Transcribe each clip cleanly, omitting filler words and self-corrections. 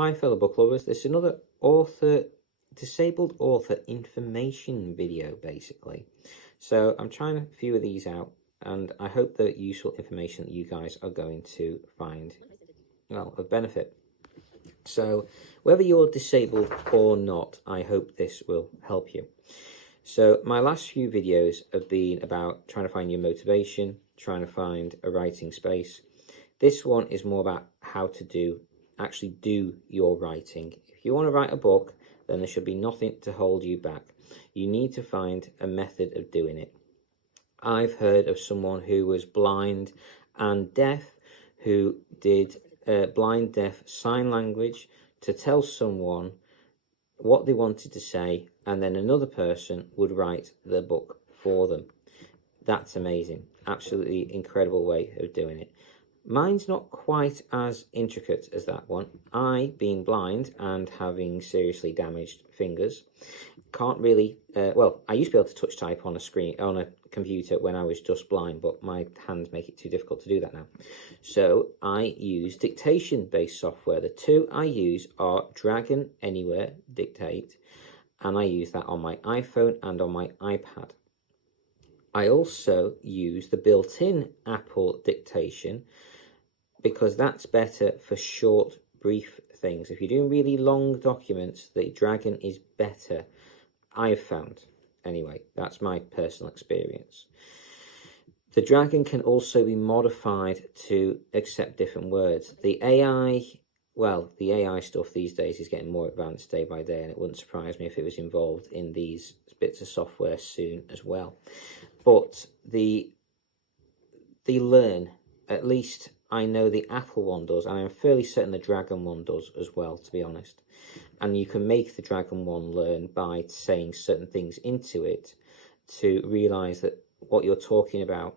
Hi fellow book lovers, this is another disabled author information video basically. So I'm trying a few of these out and I hope they're useful information that you guys are going to find, well, of benefit. So whether you're disabled or not, I hope this will help you. So my last few videos have been about trying to find your motivation, trying to find a writing space. This one is more about how to actually do your writing. If you want to write a book, then there should be nothing to hold you back. You need to find a method of doing it. I've heard of someone who was blind and deaf, who did blind deaf sign language to tell someone what they wanted to say, and then another person would write the book for them. That's amazing. Absolutely incredible way of doing it. Mine's not quite as intricate as that one. I, being blind and having seriously damaged fingers, can't really, well, I used to be able to touch type on a computer when I was just blind, but my hands make it too difficult to do that now. So I use dictation-based software. The two I use are Dragon Anywhere Dictate, and I use that on my iPhone and on my iPad. I also use the built-in Apple Dictation because that's better for short, brief things. If you're doing really long documents, the Dragon is better, I've found. Anyway, that's my personal experience. The Dragon can also be modified to accept different words. The AI, well, the AI stuff these days is getting more advanced day by day, and it wouldn't surprise me if it was involved in these bits of software soon as well. But they learn, at least I know the Apple one does, and I'm fairly certain the Dragon one does as well, to be honest. And you can make the Dragon one learn by saying certain things into it to realise that what you're talking about,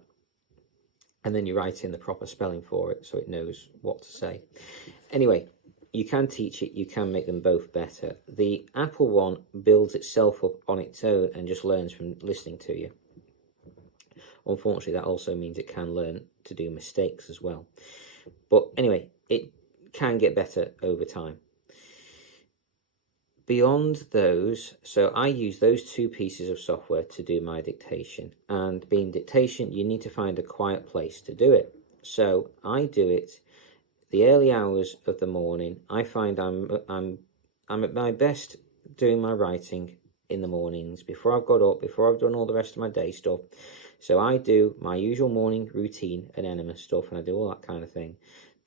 and then you write in the proper spelling for it so it knows what to say. Anyway, you can teach it, you can make them both better. The Apple one builds itself up on its own and just learns from listening to you. Unfortunately, that also means it can learn to do mistakes as well. But anyway, it can get better over time. Beyond those, so I use those two pieces of software to do my dictation. And being dictation, you need to find a quiet place to do it. So I do it the early hours of the morning. I find I'm at my best doing my writing in the mornings, before I've got up, before I've done all the rest of my day stuff. So I do my usual morning routine and enema stuff, and I do all that kind of thing.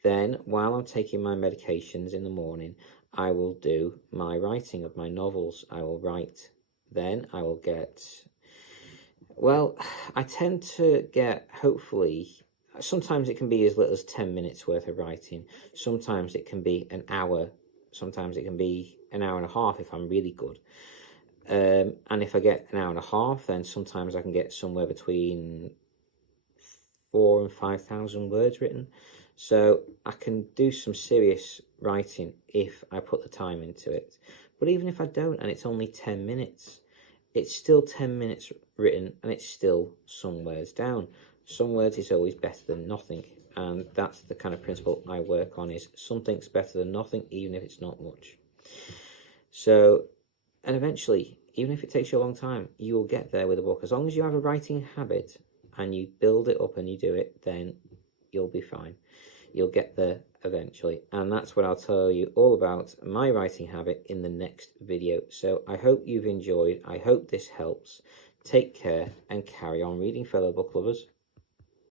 Then, while I'm taking my medications in the morning, I will do my writing of my novels. I will write. Then I will get, well, I tend to get, hopefully, sometimes it can be as little as 10 minutes worth of writing. Sometimes it can be an hour. Sometimes it can be an hour and a half if I'm really good. And if I get an hour and a half, then sometimes I can get somewhere between 4,000 and 5,000 words written. So I can do some serious writing if I put the time into it. But even if I don't, and it's only 10 minutes, it's still 10 minutes written, and it's still some words down. Some words is always better than nothing. And that's the kind of principle I work on, is something's better than nothing, even if it's not much. So, and eventually, even if it takes you a long time, you will get there with a book. As long as you have a writing habit and you build it up and you do it, then you'll be fine. You'll get there eventually. And that's what I'll tell you all about my writing habit in the next video. So I hope you've enjoyed. I hope this helps. Take care and carry on reading, fellow book lovers.